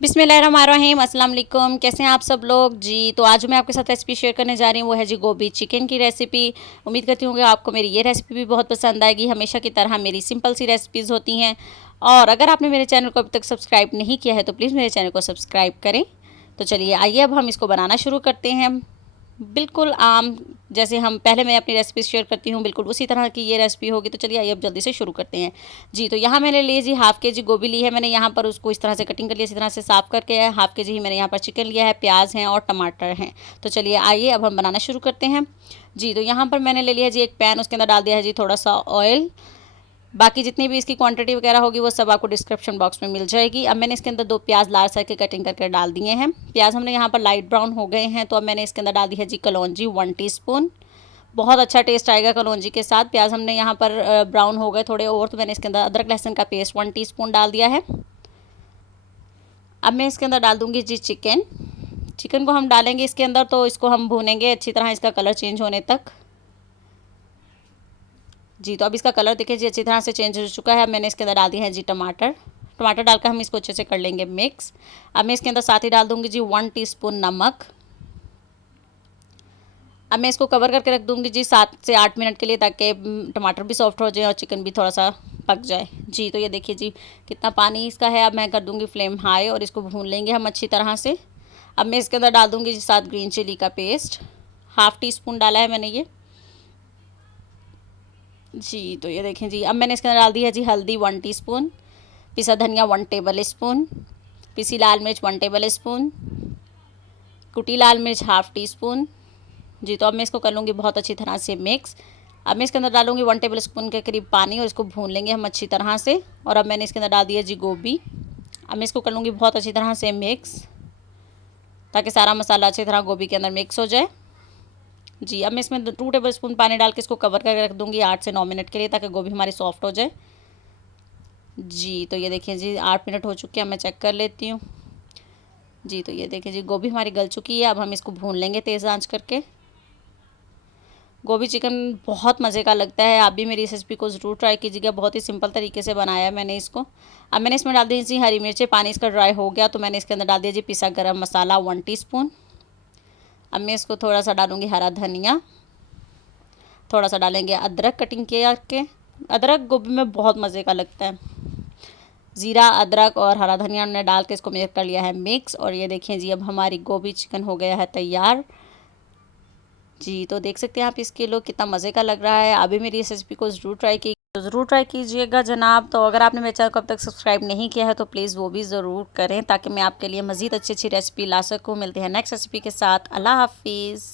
बिस्मिल्लाहिर्रहमानिर्रहीम, अस्सलाम वालेकुम। कैसे हैं आप सब लोग जी। तो आज मैं आपके साथ रेसिपी शेयर करने जा रही हूँ, वो है जी गोभी चिकन की रेसिपी। उम्मीद करती हूँ कि आपको मेरी ये रेसिपी भी बहुत पसंद आएगी। हमेशा की तरह मेरी सिंपल सी रेसिपीज़ होती हैं, और अगर आपने मेरे चैनल को अभी तक सब्सक्राइब नहीं किया है तो प्लीज़ मेरे चैनल को सब्सक्राइब करें। तो चलिए आइए अब हम इसको बनाना शुरू करते हैं। बिल्कुल आम जैसे हम पहले मैं अपनी रेसिपी शेयर करती हूँ, बिल्कुल उसी तरह की ये रेसिपी होगी। तो चलिए आइए अब जल्दी से शुरू करते हैं जी। तो यहाँ मैंने लिए जी हाफ़ के जी गोभी ली है मैंने, यहाँ पर उसको इस तरह से कटिंग कर लिया, इसी तरह से साफ़ करके। हाफ़ के जी ही मैंने यहाँ पर चिकन लिया है, प्याज हैं और टमाटर हैं। तो चलिए आइए अब हम बनाना शुरू करते हैं जी। तो यहाँ पर मैंने ले लिया जी एक पैन, उसके अंदर डाल दिया है जी थोड़ा सा ऑयल। बाकी जितनी भी इसकी क्वांटिटी वगैरह होगी वो सब आपको डिस्क्रिप्शन बॉक्स में मिल जाएगी। अब मैंने इसके अंदर 2 प्याज लाल साइज के कटिंग करके डाल दिए हैं। प्याज हमने यहाँ पर लाइट ब्राउन हो गए हैं, तो अब मैंने इसके अंदर डाल दी है जी कलौंजी 1 टीस्पून। बहुत अच्छा टेस्ट आएगा कलौंजी के साथ। प्याज हमने यहाँ पर ब्राउन हो गए थोड़े और, तो मैंने इसके अंदर अदरक लहसुन का पेस्ट 1 टीस्पून डाल दिया है। अब मैं इसके अंदर डाल दूँगी जी चिकन। चिकन को हम डालेंगे इसके अंदर, तो इसको हम भूनेंगे अच्छी तरह, इसका कलर चेंज होने तक जी। तो अब इसका कलर देखिए जी अच्छी तरह से चेंज हो चुका है। अब मैंने इसके अंदर डाल दिया है जी टमाटर। टमाटर डालकर हम इसको अच्छे से कर लेंगे मिक्स। अब मैं इसके अंदर साथ ही डाल दूँगी जी 1 टीस्पून नमक। अब मैं इसको कवर करके रख दूँगी जी 7 से 8 मिनट के लिए, ताकि टमाटर भी सॉफ्ट हो जाए और चिकन भी थोड़ा सा पक जाए जी। तो ये देखिए जी कितना पानी इसका है। अब मैं कर दूँगी फ्लेम हाई और इसको भून लेंगे हम अच्छी तरह से। अब मैं इसके अंदर डाल दूँगी जी 7 ग्रीन चिली का पेस्ट, हाफ़ टी स्पून डाला है मैंने ये जी। तो ये देखें जी, अब मैंने इसके अंदर डाल दी है जी हल्दी 1 टीस्पून, पिसा धनिया 1 टेबल स्पून, पिसी लाल मिर्च 1 टेबल स्पून, कुटी लाल मिर्च हाफ़ टी स्पून जी। तो अब मैं इसको कर लूँगी बहुत अच्छी तरह से मिक्स। अब मैं इसके अंदर डालूँगी 1 टेबल स्पून के करीब पानी और इसको भून लेंगे हम अच्छी तरह से। और अब मैंने इसके अंदर डाल दिया जी गोभी। अब मैं इसको कर लूँगी बहुत अच्छी तरह से मिक्स, ताकि सारा मसाला अच्छी तरह गोभी के अंदर मिक्स हो जाए जी। अब मैं इसमें 2 टेबल स्पून पानी डाल के इसको कवर करके रख दूँगी 8 से 9 मिनट के लिए, ताकि गोभी हमारी सॉफ्ट हो जाए जी। तो ये देखिए जी 8 मिनट हो चुके हैं, मैं चेक कर लेती हूँ जी। तो ये देखिए जी गोभी हमारी गल चुकी है। अब हम इसको भून लेंगे तेज़ आंच करके। गोभी चिकन बहुत मज़े का लगता है, आप भी मेरी इस रेसिपी को ज़रूर ट्राई कीजिएगा। बहुत ही सिंपल तरीके से बनाया है मैंने इसको। अब मैंने इसमें डाल दी जी हरी मिर्चें, पानी इसका ड्राई हो गया तो मैंने इसके अंदर डाल दिया जी पिसा गरम मसाला 1 टीस्पून। अब मैं इसको थोड़ा सा डालूँगी हरा धनिया, थोड़ा सा डालेंगे अदरक कटिंग किया के। अदरक गोभी में बहुत मज़े का लगता है। ज़ीरा, अदरक और हरा धनिया हमने डाल के इसको कर लिया है मिक्स। और ये देखें जी अब हमारी गोभी चिकन हो गया है तैयार जी। तो देख सकते हैं आप इसके लोग कितना मज़े का लग रहा है। अभी मेरी इस रेसिपी को ज़रूर ट्राई कीजिएगा जनाब। तो अगर आपने मेरे चैनल को अब तक सब्सक्राइब नहीं किया है तो प्लीज़ वो भी ज़रूर करें, ताकि मैं आपके लिए मज़ीद अच्छी अच्छी रेसिपी ला सकूँ। मिलते हैं नेक्स्ट रेसिपी के साथ। अल्लाह हाफिज़।